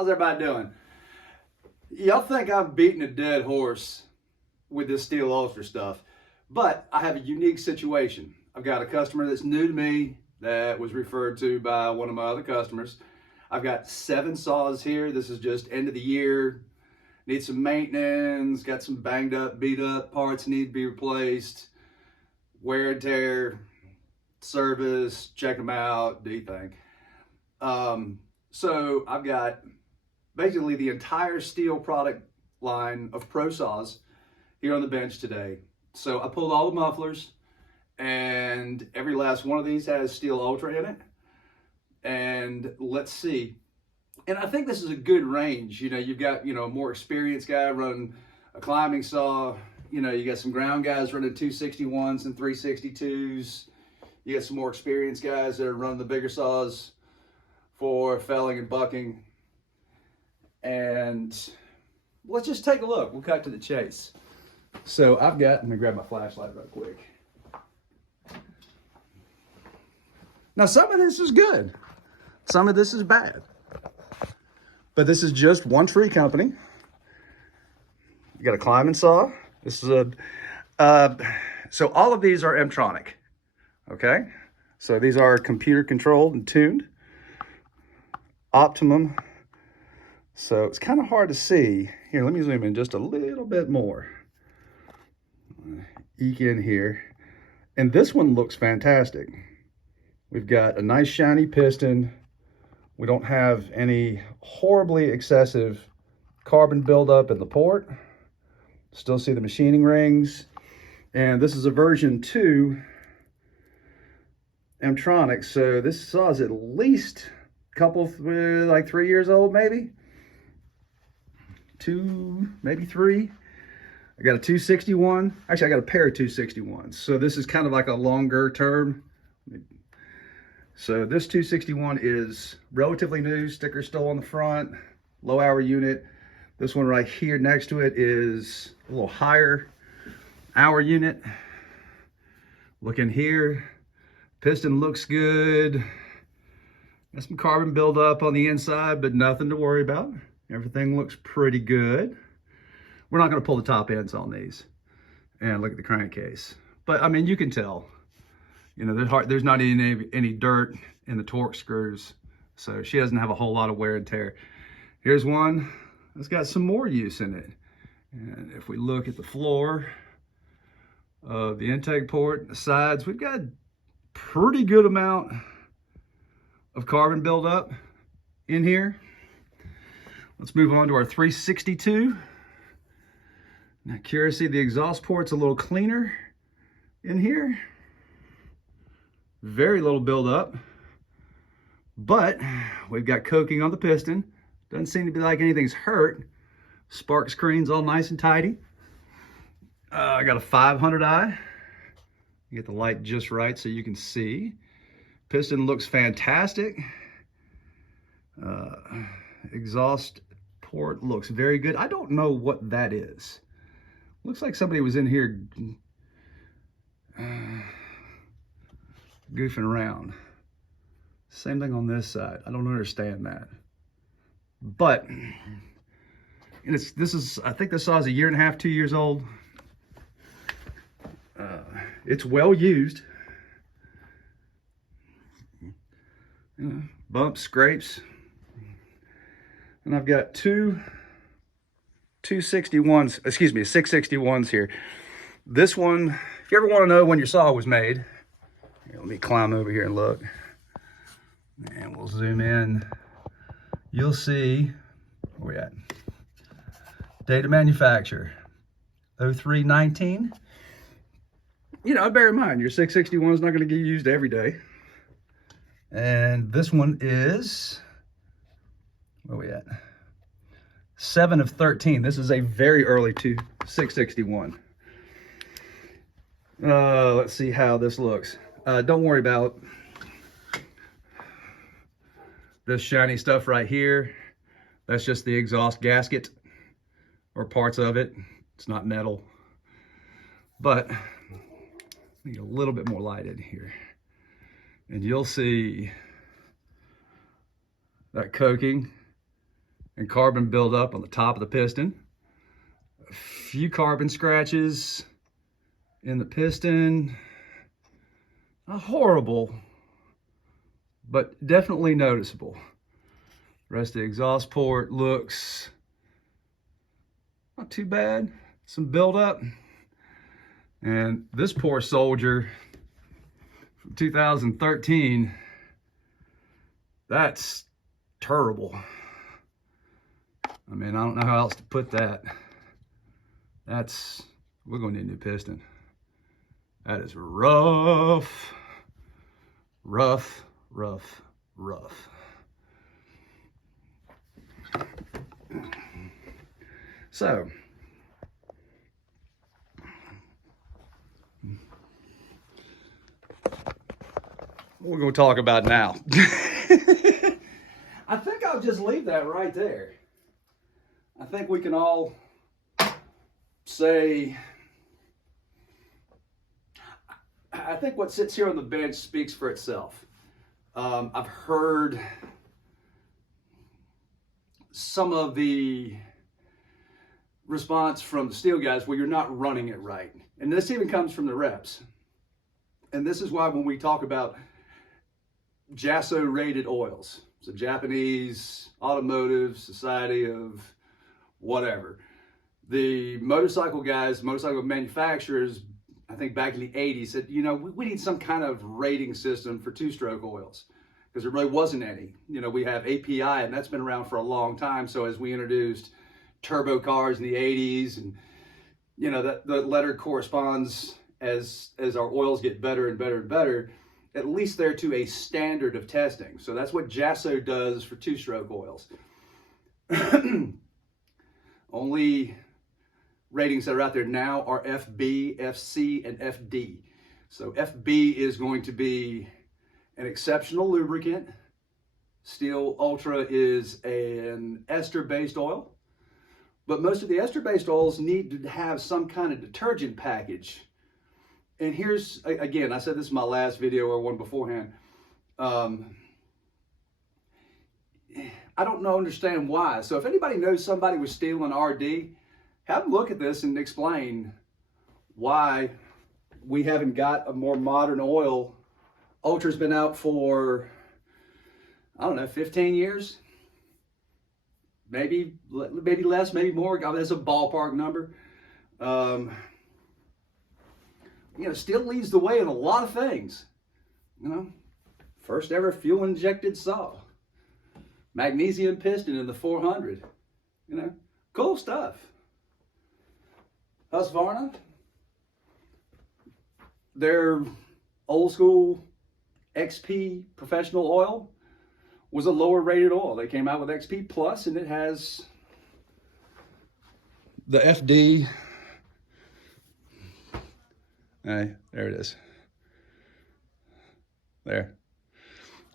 How's everybody doing? Y'all think I'm beating a dead horse with this Stihl Ultra stuff, but I have a unique situation. I've got a customer that's new to me that was referred to by one of my other customers. I've got 7 saws here. This is just end of the year. Need some maintenance, got some banged up, beat up parts need to be replaced, wear and tear, service, check them out, do you think? So I've got basically the entire Stihl product line of pro saws here on the bench today. So I pulled all the mufflers, and every last one of these has Stihl Ultra in it. And let's see. And I think this is a good range. You know, you've got, a more experienced guy running a climbing saw. You got some ground guys running 261s and 362s. You got some more experienced guys that are running the bigger saws for felling and bucking. And let's just take a look. We'll cut to the chase. So let me grab my flashlight real quick. Now, some of this is good. Some of this is bad. But this is just one tree company. You got a climbing saw. This is so all of these are M-tronic, okay? So these are computer controlled and tuned. Optimum. So it's kind of hard to see. Here, let me zoom in just a little bit more. Eke in here. And this one looks fantastic. We've got a nice shiny piston. We don't have any horribly excessive carbon buildup in the port. Still see the machining rings. And this is a version 2 M-tronic. So this saw is at least a couple, like 3 years old, maybe. 2, maybe 3. I got a 261. Actually, I got a pair of 261s. So this is kind of like a longer term. So this 261 is relatively new, sticker still on the front, low hour unit. This one right here next to it is a little higher hour unit. Look in here, piston looks good. Got some carbon buildup on the inside, but nothing to worry about. Everything looks pretty good. We're not gonna pull the top ends on these. And look at the crankcase. But I mean, you can tell. There's not any dirt in the torque screws, so she doesn't have a whole lot of wear and tear. Here's one that's got some more use in it. And if we look at the floor of the intake port, the sides, we've got a pretty good amount of carbon buildup in here. Let's move on to our 362. Now, accuracy, the exhaust port's a little cleaner in here. Very little buildup, but we've got coking on the piston. Doesn't seem to be like anything's hurt. Spark screen's all nice and tidy. I got a 500i. You get the light just right so you can see. Piston looks fantastic. Exhaust port looks very good. I don't know what that is. Looks like somebody was in here goofing around. Same thing on this side. I don't understand that. But I think this saw is 1.5 years, 2 years old. It's well used. Bumps, scrapes. And I've got 661s here. This one, if you ever want to know when your saw was made, here, let me climb over here and look. And we'll zoom in. You'll see, where we at? Date of manufacture, 0319. Bear in mind, your 661 is not going to get used every day. And this one is, where we at? 7 of 13. This is a very early 661. Let's see how this looks. Don't worry about this shiny stuff right here. That's just the exhaust gasket or parts of it. It's not metal. But need a little bit more light in here. And you'll see that coking and carbon buildup on the top of the piston. A few carbon scratches in the piston. Not horrible, but definitely noticeable. The rest of the exhaust port looks not too bad. Some buildup. And this poor soldier from 2013, that's terrible. I mean, I don't know how else to put that. We're gonna need a new piston. That is rough, rough, rough, rough. So, what we're going to talk about now. I think I'll just leave that right there. I think we can all say, I think what sits here on the bench speaks for itself. I've heard some of the response from the Stihl guys where you're not running it right. And this even comes from the reps. And this is why when we talk about JASO rated oils, so Japanese Automotive Society of whatever, the motorcycle guys, motorcycle manufacturers, I think back in the 80s said, you know, we need some kind of rating system for two-stroke oils because there really wasn't any. You know, we have API and that's been around for a long time. So as we introduced turbo cars in the 80s and, you know, that the letter corresponds as our oils get better and better and better, at least they're to a standard of testing. So that's what JASO does for two-stroke oils. Only ratings that are out there now are FB, FC, and FD. So FB is going to be an exceptional lubricant. Stihl Ultra is an ester-based oil. But most of the ester-based oils need to have some kind of detergent package. And here's, again, I said this in my last video or one beforehand. I don't understand why. So if anybody knows somebody with Stihl and RD, have them look at this and explain why we haven't got a more modern oil. Ultra's been out for, I don't know, 15 years? Maybe less, maybe more. I mean, that's a ballpark number. You know, Stihl leads the way in a lot of things. You know, first ever fuel injected saw, magnesium piston in the 400. You know, cool stuff. Husqvarna, their old school XP professional oil was a lower rated oil. They came out with XP Plus and it has the FD. Hey, there it is. There.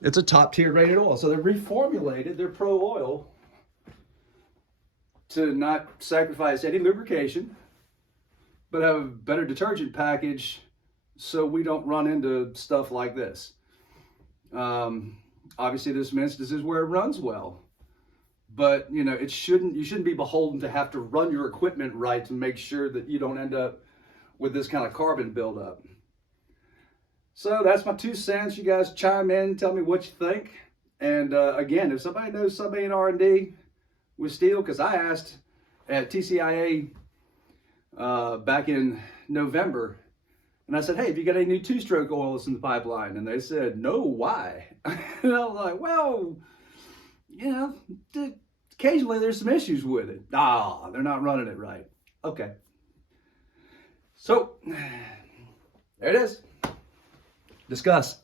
It's a top tier rated oil. So they reformulated their Pro oil to not sacrifice any lubrication, but have a better detergent package so we don't run into stuff like this. Obviously there's some instances where it runs well, but you know, you shouldn't be beholden to have to run your equipment right to make sure that you don't end up with this kind of carbon buildup. So that's my 2 cents. You guys chime in, tell me what you think. And again, if somebody knows somebody in R&D with Stihl, because I asked at TCIA back in November, and I said, hey, have you got any new two-stroke oils in the pipeline? And they said, no, why? And I was like, well, you know, occasionally there's some issues with it. Ah, they're not running it right. Okay. So, there it is. Discuss.